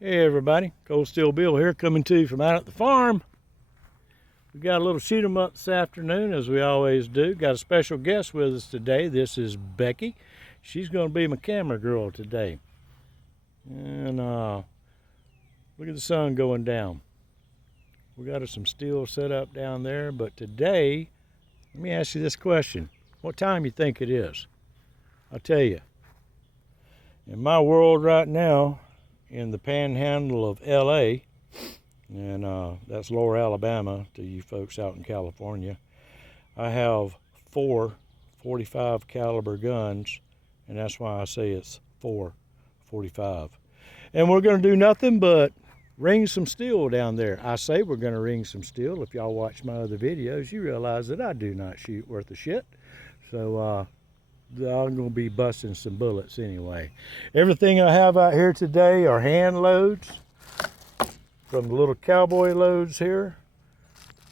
Hey everybody, Cold Steel Bill here, coming to you from out at the farm. We got a little shoot 'em up this afternoon, as we always do. Got a special guest with us today. This is Becky. She's going to be my camera girl today. And look at the sun going down. We got us some steel set up down there, but today, let me ask you this question. What time you think it is? I'll tell you. In my world right now, in the panhandle of LA, and that's lower Alabama to you folks out in California, I have 4.45 caliber guns, and that's why I say it's 4.45. And we're going to do nothing but ring some steel down there. I say we're going to ring some steel. If y'all watch my other videos, you realize that I do not shoot worth a shit. So I'm going to be busting some bullets anyway. Everything I have out here today are hand loads, from the little cowboy loads here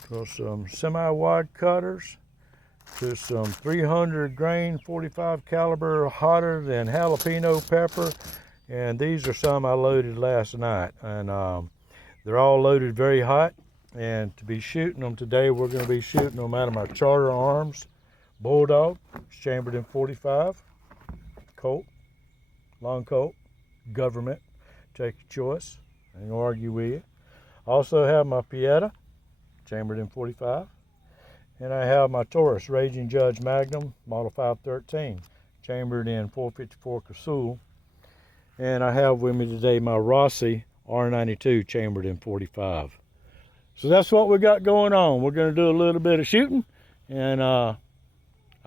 to some semi-wide cutters to some 300 grain 45 caliber hotter than jalapeno pepper, and these are some I loaded last night, and they're all loaded very hot. And to be shooting them today, we're going to be shooting them out of my Charter Arms Bulldog. It's chambered in 45, Colt, long Colt, government, take your choice. I ain't gonna argue with you. Also have my PiettaSA, chambered in 45, and I have my Taurus Raging Judge Magnum, model 513, chambered in 454 Casull, and I have with me today my Rossi R92, chambered in 45. So that's what we got going on. We're gonna do a little bit of shooting, and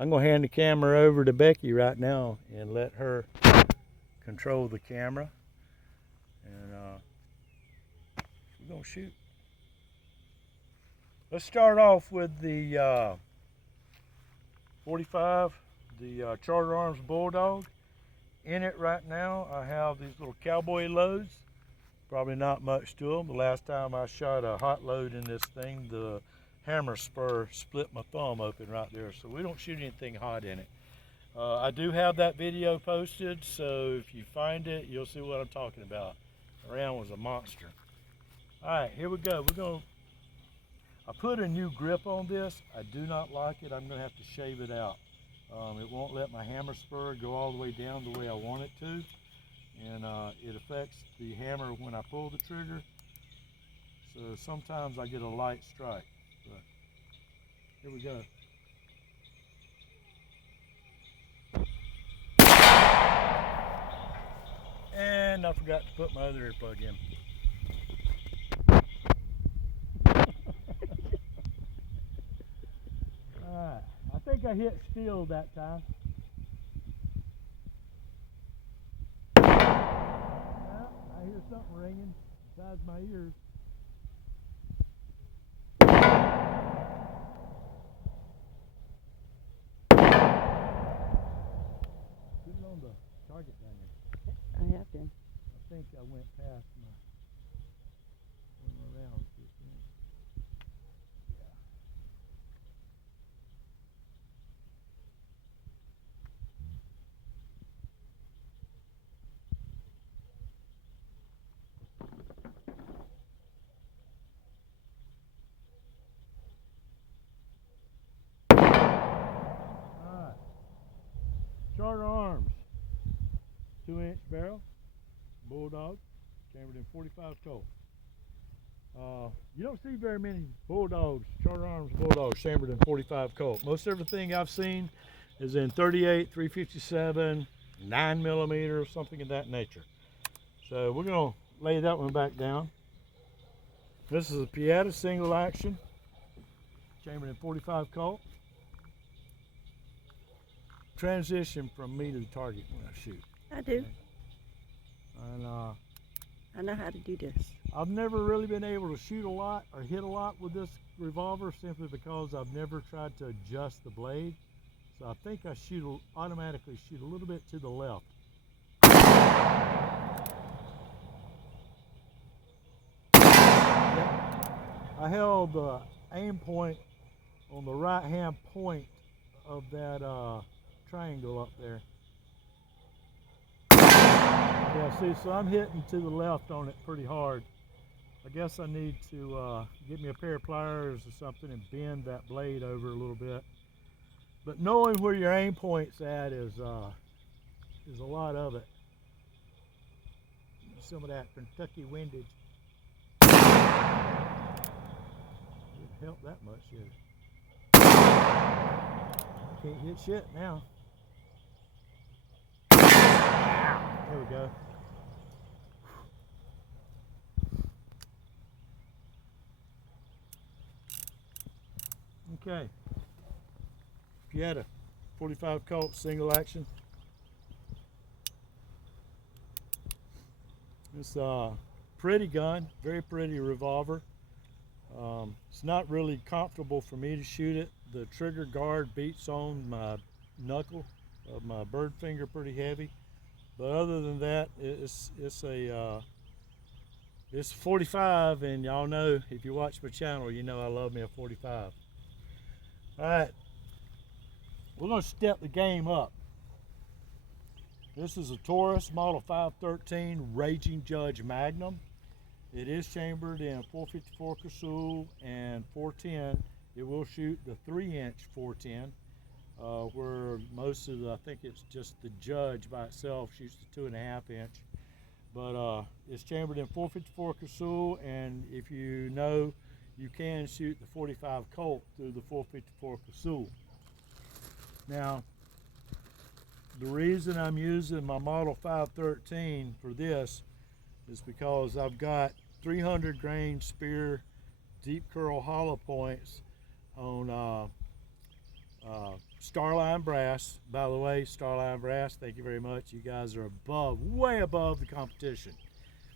I'm going to hand the camera over to Becky right now and let her control the camera. And we're going to shoot. Let's start off with the 45, the Charter Arms Bulldog. In it right now, I have these little cowboy loads. Probably not much to them. The last time I shot a hot load in this thing, the hammer spur split my thumb open right there, so we don't shoot anything hot in it. I do have that video posted, so if you find it, you'll see what I'm talking about. The round was a monster. All right, here we go. I put a new grip on this. I do not like it. I'm gonna have to shave it out. It won't let my hammer spur go all the way down the way I want it to, and it affects the hammer when I pull the trigger, so sometimes I get a light strike. But here we go. And I forgot to put my other earplug in. Alright, I think I hit steel that time. Well, I hear something ringing besides my ears. On the target down there. I have been. I think I went past my round. Yeah. All right. Charter Arms. 2-inch barrel, Bulldog, chambered in 45 Colt. You don't see very many Bulldogs, Charter Arms Bulldogs, chambered in 45 Colt. Most everything I've seen is in 38, 357, 9mm, something of that nature. So we're going to lay that one back down. This is a PiettaSA single action, chambered in 45 Colt. Transition from me to the target when I shoot. I do. And I know how to do this. I've never really been able to shoot a lot or hit a lot with this revolver, simply because I've never tried to adjust the blade. So I think I automatically shoot a little bit to the left. I held the aim point on the right hand point of that triangle up there. Yeah, see, so I'm hitting to the left on it pretty hard. I guess I need to get me a pair of pliers or something and bend that blade over a little bit. But knowing where your aim point's at is a lot of it. Some of that Kentucky windage. Didn't help that much, did it? Can't hit shit now. There we go. Okay. Pietta 45 Colt single action. It's a pretty gun, very pretty revolver. It's not really comfortable for me to shoot it. The trigger guard beats on my knuckle of my bird finger pretty heavy. But other than that, it's 45, and y'all know, if you watch my channel, you know I love me a 45. All right, we're gonna step the game up. This is a Taurus model 513 Raging Judge Magnum. It is chambered in 454 Casull and 410. It will shoot the 3-inch 410, where most of the, I think it's just the Judge by itself shoots the 2.5-inch. But it's chambered in 454 Casull, and if you know, you can shoot the 45 Colt through the 454 Casull. Now, the reason I'm using my model 513 for this is because I've got 300 grain Spear deep curl hollow points on Starline brass. By the way, Starline brass, thank you very much. You guys are way above the competition.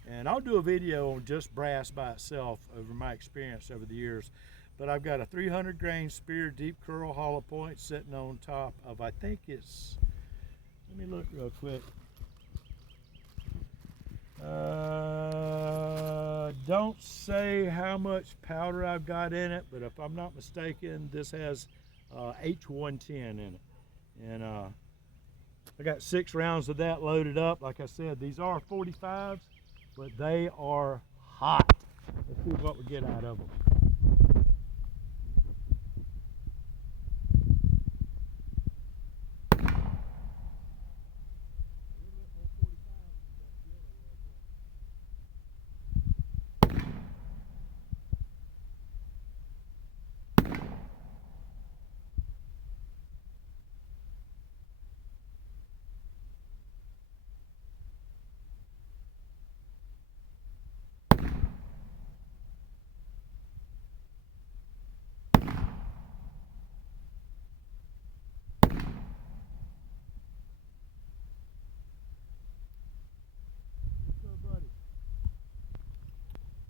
And I'll do a video on just brass by itself over my experience over the years. But I've got a 300 grain Spear deep curl hollow point sitting on top of, I think it's, let me look real quick. Don't say how much powder I've got in it, but if I'm not mistaken, this has H110 in it. And I got 6 rounds of that loaded up. Like I said, these are 45s, but they are hot. Let's see what we get out of them.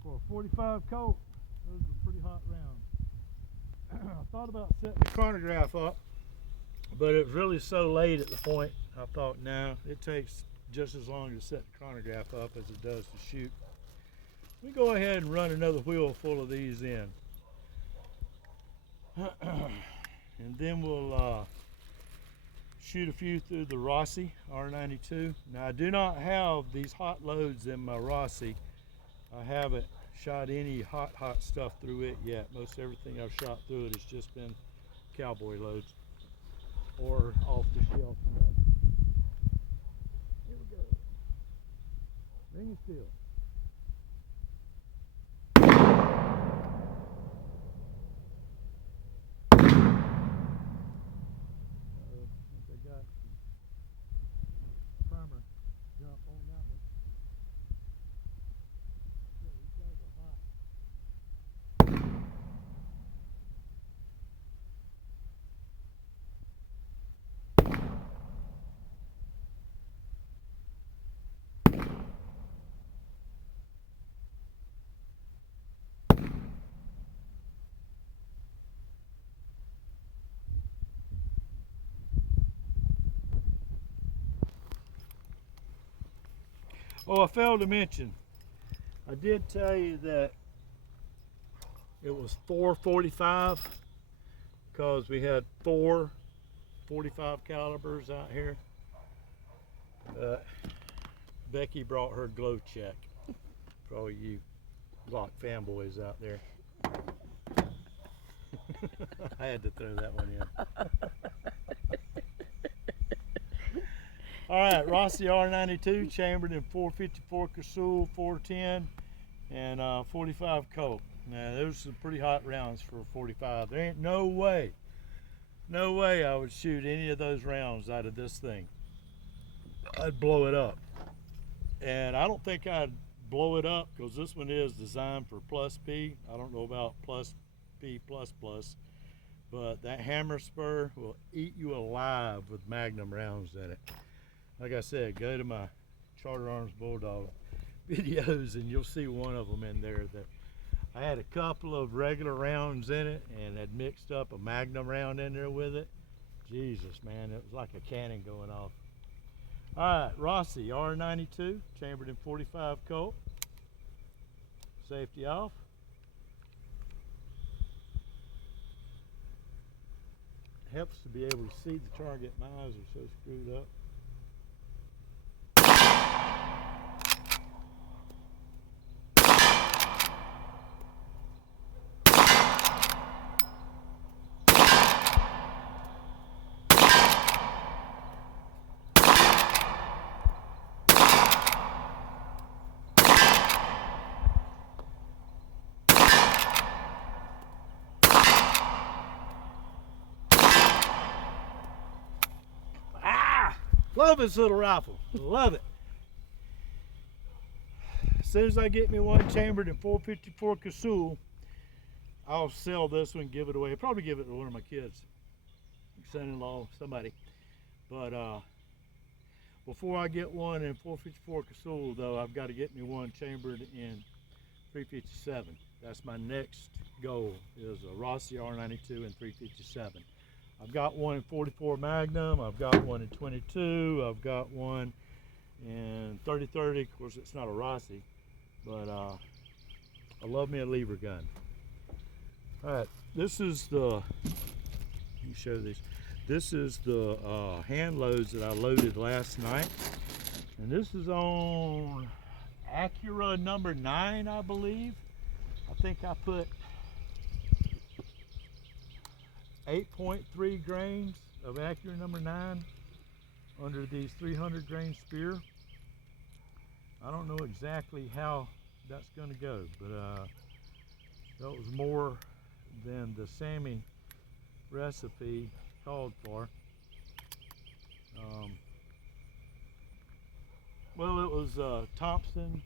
For a 45 Colt, those are pretty hot rounds. I thought about setting the chronograph up, but it was really so late at the point, I thought, no, it takes just as long to set the chronograph up as it does to shoot. We go ahead and run another wheel full of these in. And then we'll shoot a few through the Rossi R92. Now, I do not have these hot loads in my Rossi. I haven't shot any hot stuff through it yet. Most everything I've shot through it has just been cowboy loads or off the shelf stuff. Here we go. Ring it still. I think I got some primer jump on that one. These guys are hot. Oh, I failed to mention, I did tell you that it was 445 because we had 4 45 calibers out here. Becky brought her glow check for all you Glock fanboys out there. I had to throw that one in. All right, Rossi R92, chambered in 454 Casull, 410, and 45 Colt. Now, those are some pretty hot rounds for 45. There ain't no way I would shoot any of those rounds out of this thing. I'd blow it up. And I don't think I'd blow it up because this one is designed for plus P. I don't know about plus P plus plus, but that hammer spur will eat you alive with Magnum rounds in it. Like I said, go to my Charter Arms Bulldog videos and you'll see one of them in there that I had a couple of regular rounds in it and had mixed up a Magnum round in there with it. Jesus, man, it was like a cannon going off. All right, Rossi R92, chambered in 45 Colt. Safety off. Helps to be able to see the target. My eyes are so screwed up. Love this little rifle, love it. As soon as I get me one chambered in 454 Casull, I'll sell this one, give it away. I'll probably give it to one of my kids, son-in-law, somebody. But before I get one in 454 Casull though, I've got to get me one chambered in 357. That's my next goal, is a Rossi R92 in 357. I've got one in 44 Magnum, I've got one in 22, I've got one in 30-30. Of course, it's not a Rossi, but I love me a lever gun. All right, this is the, let me show these. This is the hand loads that I loaded last night. And this is on Acura number 9, I believe. I think I put 8.3 grains of Acura number 9 under these 300 grain spear. I don't know exactly how that's going to go, but that was more than the Sammy recipe called for. Well, it was Thompson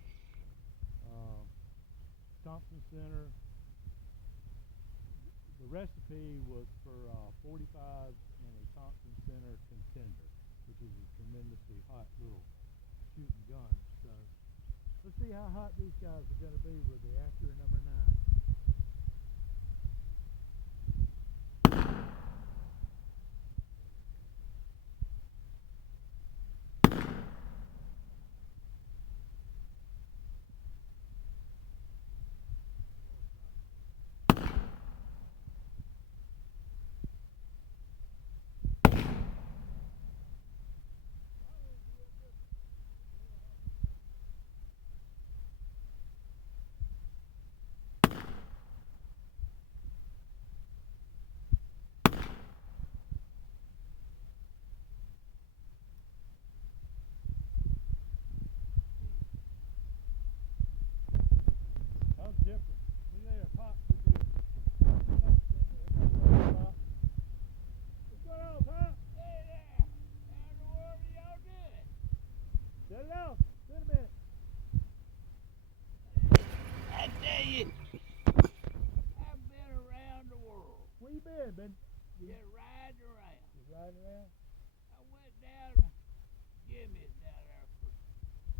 Center. The recipe was for 45 and a Thompson Center Contender, which is a tremendously hot little shooting gun. So let's see how hot these guys are going to be with the Acura number 9. Different. Look at that pop. What's going on, Pop? Hey there! How in the world are y'all doing? Shut it off. Wait a minute. I tell you, I've been around the world. Where you been, Ben? Just riding around. Just riding around? I went down to Jimmy's down there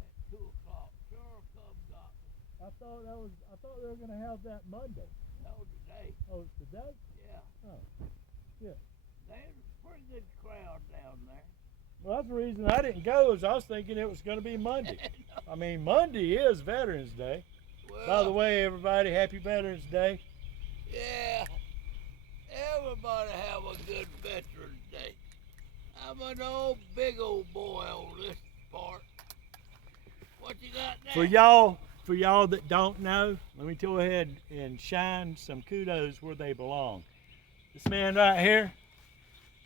at 2 o'clock. Sure come got me. I thought they were gonna have that Monday. No, today. Oh, it's today? Yeah. Oh. Shit. There's a pretty good crowd down there. Well, that's the reason I didn't go, is I was thinking it was gonna be Monday. I mean, Monday is Veterans Day. Well, By the way, everybody, happy Veterans Day. yeah. Everybody have a good Veterans Day. I'm an big old boy on this part. What you got there? For y'all that don't know, let me go ahead and shine some kudos where they belong. This man right here,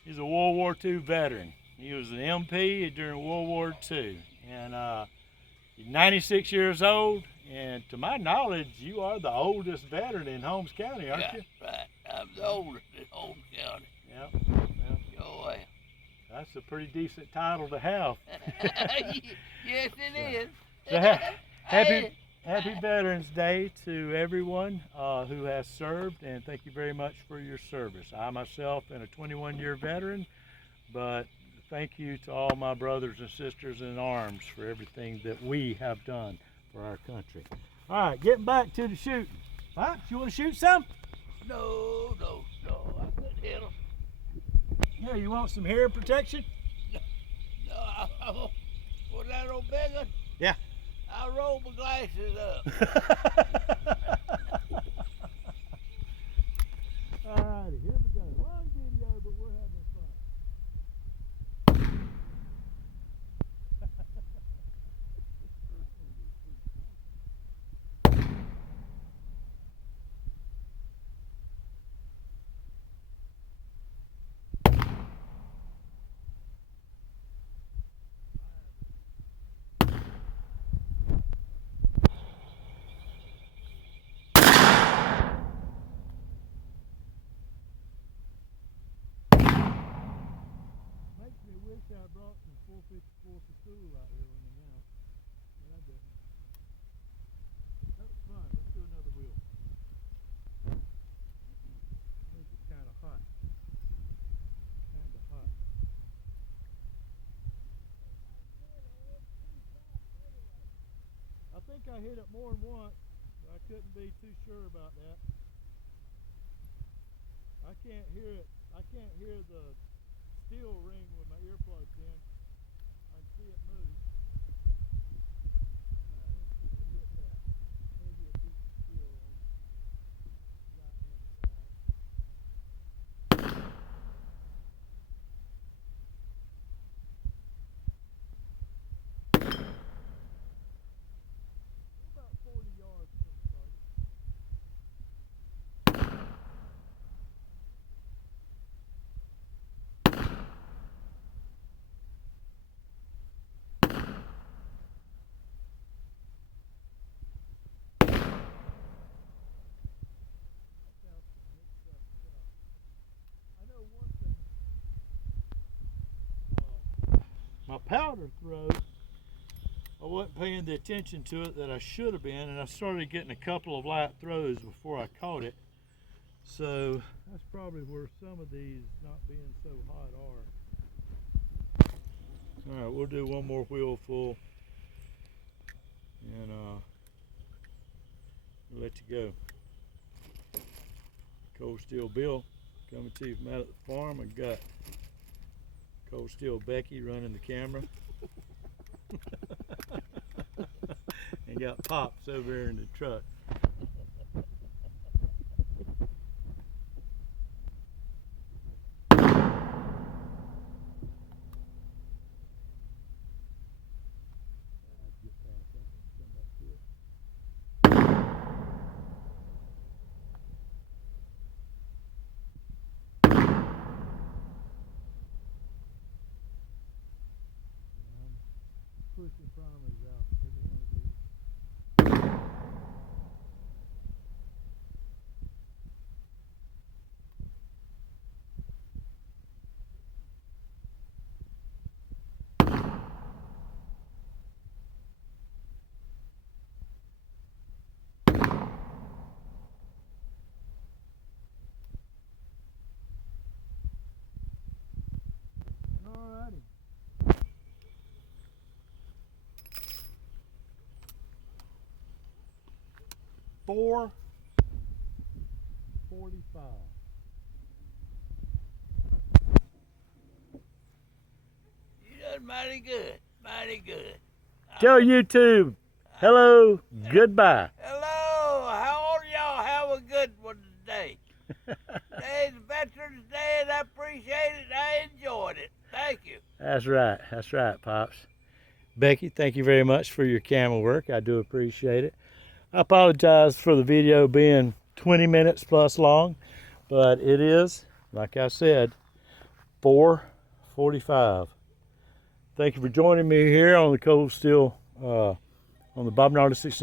he's a World War II veteran. He was an MP during World War II, and he's 96 years old. And to my knowledge, you are the oldest veteran in Holmes County, aren't you? Right. I'm the oldest in Holmes County. Yep. Go away. That's a pretty decent title to have. Yes, it is. So happy Veterans Day to everyone who has served, and thank you very much for your service. I myself am a 21-year veteran, but thank you to all my brothers and sisters in arms for everything that we have done for our country. All right, getting back to the shooting. Pops, you want to shoot some? No, I couldn't hit him. Yeah, you want some hair protection? No, was that old big one? Yeah. I rolled my glasses up. Alrighty, here we go. Long video, but we're having fun. Makes me wish I brought some 454 for school out here with me now. But I didn't. That was fun. Let's do another wheel. I think it's kind of hot. I think I hit it more than once, but I couldn't be too sure about that. I can't hear it. I can't hear the steel ring with my earplugs in. I can see it move. Alright, let's try to get that. Maybe a piece of steel on right hand side. We're about 40 yards from the target. My powder throw, I wasn't paying the attention to it that I should have been, and I started getting a couple of light throws before I caught it. So that's probably where some of these not being so hot are. All right, we'll do one more wheel full, and we'll let you go. Cold Steel Bill coming to you from out at the farm. I got Cold Steel Becky running the camera. And got Pops over here in the truck. Pushing primers out every one of these. Alrighty. $4.45. You done mighty good. Mighty good. Tell YouTube, hello, goodbye. Hello. How old y'all? Have a good one today. Today's Veterans Day, and I appreciate it. I enjoyed it. Thank you. That's right, Pops. Becky, thank you very much for your camera work. I do appreciate it. I apologize for the video being 20 minutes plus long, but it is, like I said, 4:45. Thank you for joining me here on the Cold Steel, on the Bob Nardi 69.